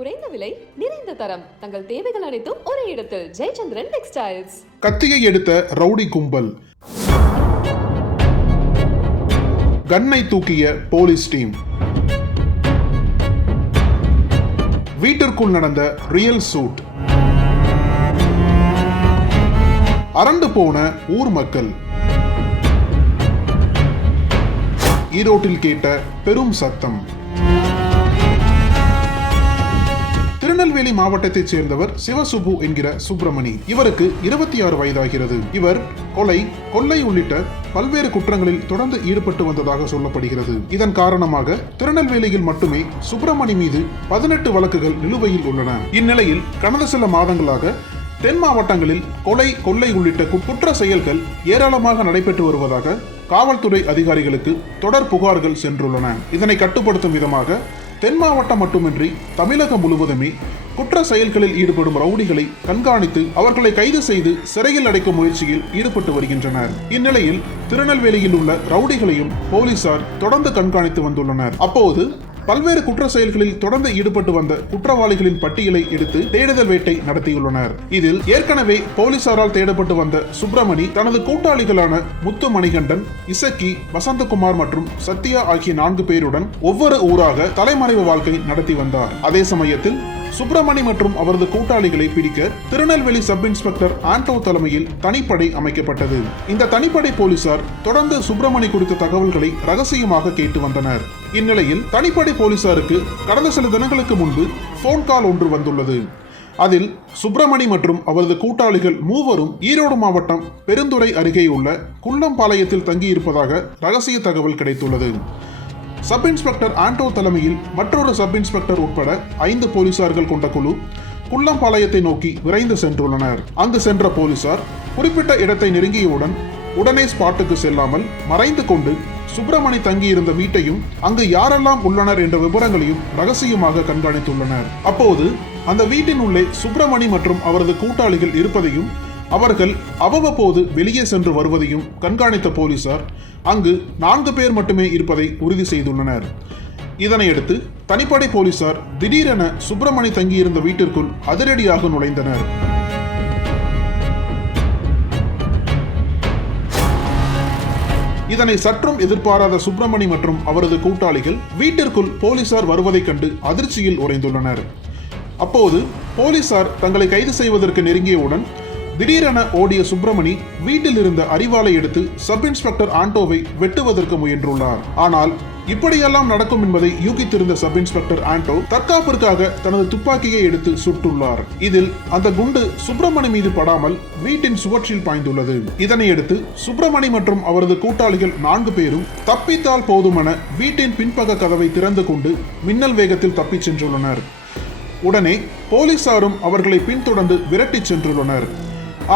குறைந்த விலை நிறைந்த தரம். தங்கள் தேவைகள் அனைத்தும் ஒரே இடத்தில். ஜெயச்சந்திரன் டெக்ஸ்டைல்ஸ். கத்தியை எடுத்த ரவுடி கும்பல். கன்னை தூக்கிய போலீஸ் டீம். வீட்டிற்குள் நடந்த ரியல் சூட் அரண்டு போன ஊர் மக்கள். ஈரோட்டில் கேட்ட பெரும் சத்தம். திருநெல்வேலி மாவட்டத்தைச் சேர்ந்தவர் சிவசுபு என்கிற சுப்பிரமணி. இவருக்கு இருபத்தி ஆறு வயதாகிறது. இவர் கொலை கொள்ளை உள்ளிட்ட பல்வேறு குற்றங்களில் தொடர்ந்து ஈடுபட்டு வந்ததாக சொல்லப்படுகிறது. இதன் காரணமாக திருநெல்வேலியில் மட்டுமே சுப்பிரமணி மீது பதினெட்டு வழக்குகள் நிலுவையில் உள்ளன. இந்நிலையில் கடந்த சில மாதங்களாக தென் மாவட்டங்களில் கொலை கொள்ளை உள்ளிட்ட குற்ற செயல்கள் ஏராளமாக நடைபெற்று வருவதாக காவல்துறை அதிகாரிகளுக்கு தொடர் புகார்கள் சென்றுள்ளன. இதனை கட்டுப்படுத்தும் விதமாக தென் மாவட்டம் மட்டுமின்றி தமிழகம் முழுவதுமே குற்ற செயல்களில் ஈடுபடும் ரவுடிகளை கண்காணித்து அவர்களை கைது செய்து சிறையில் அடைக்கும் முயற்சியில் ஈடுபட்டு வருகின்றனர். இந்நிலையில் திருநெல்வேலியில் உள்ள ரவுடிகளையும் போலீசார் தொடர்ந்து கண்காணித்து வந்துள்ளனர். அப்போது பல்வேறு குற்ற செயல்களில் தொடர்ந்து ஈடுபட்டு வந்த குற்றவாளிகளின் பட்டியலை எடுத்து தேடுதல் வேட்டை நடத்தியுள்ளனர். இதில் ஏற்கனவே போலீசாரால் தேடப்பட்டு வந்த சுப்பிரமணி தனது கூட்டாளிகளான முத்து மணிகண்டன் இசக்கி வசந்தகுமார் மற்றும் சத்யா ஆகிய நான்கு பேருடன் ஒவ்வொரு ஊராக தலைமறைவு வாழ்க்கை நடத்தி வந்தார். அதே சமயத்தில் சுப்பிரமணி மற்றும் அவரது கூட்டாளிகளை பிடிக்க திருநெல்வேலி சப் இன்ஸ்பெக்டர் ஆண்டோ தலைமையில் தனிப்படை அமைக்கப்பட்டது. இந்த தனிப்படை போலீசார் தொடர்ந்து சுப்பிரமணி குறித்த தகவல்களை ரகசியமாக கேட்டு வந்தனர். இந்நிலையில் தனிப்படை போலீசாருக்கு கடந்த சில தினங்களுக்கு முன்பு ஃபோன் கால் ஒன்று வந்துள்ளது. அதில் சுப்பிரமணி மற்றும் அவரது கூட்டாளிகள் மூவரும் ஈரோடு மாவட்டம் பெருந்துறை அருகே உள்ள குள்ளம்பாளையத்தில் தங்கியிருப்பதாக ரகசிய தகவல் கிடைத்துள்ளது. சப் இன்ஸ்பெக்டர் ஆண்டோ தலைமையில் மற்றொரு சப் இன்ஸ்பெக்டர் உட்பட ஐந்து போலீசார்கள் கொண்ட குழு குள்ளம்பாளையத்தை நோக்கி விரைந்து சென்றுள்ளனர். அங்கு சென்ற போலீசார் குறிப்பிட்ட இடத்தை நெருங்கியவுடன் உடனே ஸ்பாட்டுக்கு செல்லாமல் மறைந்து கொண்டு சுப்பிரமணி தங்கியிருந்த வீட்டையும் அங்கு யாரெல்லாம் உள்ளனர் என்ற விவரங்களையும் ரகசியமாக கண்காணித்துள்ளனர். அப்போது அந்த வீட்டின் உள்ளே சுப்பிரமணி மற்றும் அவரது கூட்டாளிகள் இருப்பதையும் அவர்கள் அவ்வப்போது வெளியே சென்று வருவதையும் கண்காணித்த போலீசார் அங்கு நான்கு பேர் மட்டுமே இருப்பதை உறுதி செய்துள்ளனர். இதனையடுத்து தனிப்படை போலீசார் திடீரென சுப்பிரமணி தங்கியிருந்த வீட்டிற்குள் அதிரடியாக நுழைந்தனர். இதனை சற்றும் எதிர்பாராத சுப்பிரமணி மற்றும் அவரது கூட்டாளிகள் வீட்டிற்குள் போலீசார் வருவதைக் கண்டு அதிர்ச்சியில் உறைந்துள்ளனர். அப்போது போலீசார் தங்களை கைது செய்வதற்கு நெருங்கியவுடன் திடீரென ஓடிய சுப்பிரமணி வீட்டில் இருந்த அறிவாளை எடுத்து சப் இன்ஸ்பெக்டர் ஆண்டோவை வெட்டுவதற்கு முயன்றுள்ளார். ஆனால் இப்படியெல்லாம் நடக்கும் என்பதை யூகித்திருந்த சப் இன்ஸ்பெக்டர் ஆண்டோ தற்காப்பிற்காக தனது துப்பாக்கியை எடுத்து சுட்டுள்ளார். இதில் அந்த குண்டு சுப்பிரமணி மீது படாமல் வீட்டின் சுவற்றில் பாய்ந்துள்ளது. இதனையடுத்து சுப்பிரமணி மற்றும் அவரது கூட்டாளிகள் நான்கு பேரும் தப்பித்தால் போதுமென வீட்டின் பின்பக்க கதவை திறந்து கொண்டு மின்னல் வேகத்தில் தப்பிச் சென்றுள்ளனர். உடனே போலீசாரும் அவர்களை பின்தொடர்ந்து விரட்டிச் சென்றுள்ளனர்.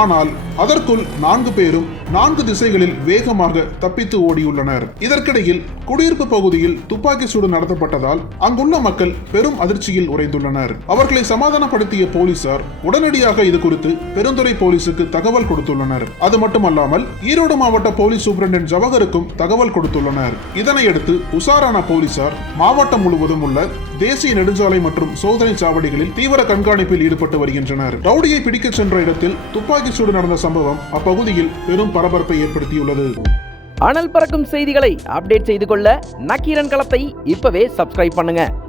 ஆனால் அதற்குள் நான்கு பேரும் நான்கு திசைகளில் வேகமாக தப்பித்து ஓடியுள்ளனர். இதற்கிடையில் குடியிருப்பு பகுதியில் துப்பாக்கி சூடு நடத்தப்பட்டதால் அங்குள்ள மக்கள் பெரும் அதிர்ச்சியில் உறைந்துள்ளனர். அவர்களை சமாதானப்படுத்திய போலீசார் உடனடியாக இது குறித்து பெருந்துறை போலீசுக்கு தகவல் கொடுத்துள்ளனர். அது மட்டுமல்லாமல் ஈரோடு மாவட்ட போலீஸ் சூப்பரண்டன்ட் ஜவஹருக்கும் தகவல் கொடுத்துள்ளனர். இதனையடுத்து உஷாரான போலீசார் மாவட்டம் முழுவதும் உள்ள தேசிய நெடுஞ்சாலை மற்றும் சோதனை சாவடிகளில் தீவிர கண்காணிப்பில் ஈடுபட்டு வருகின்றனர். ரவுடியை பிடிக்கச் சென்ற இடத்தில் துப்பாக்கி சூடு நடந்த சம்பவம் அப்பகுதியில் பெரும் பரபரப்பை ஏற்படுத்தியுள்ளது. அனல் பறக்கும் செய்திகளை அப்டேட் செய்து கொள்ள நக்கீரன் களத்தை இப்பவே சப்ஸ்கிரைப் பண்ணுங்க.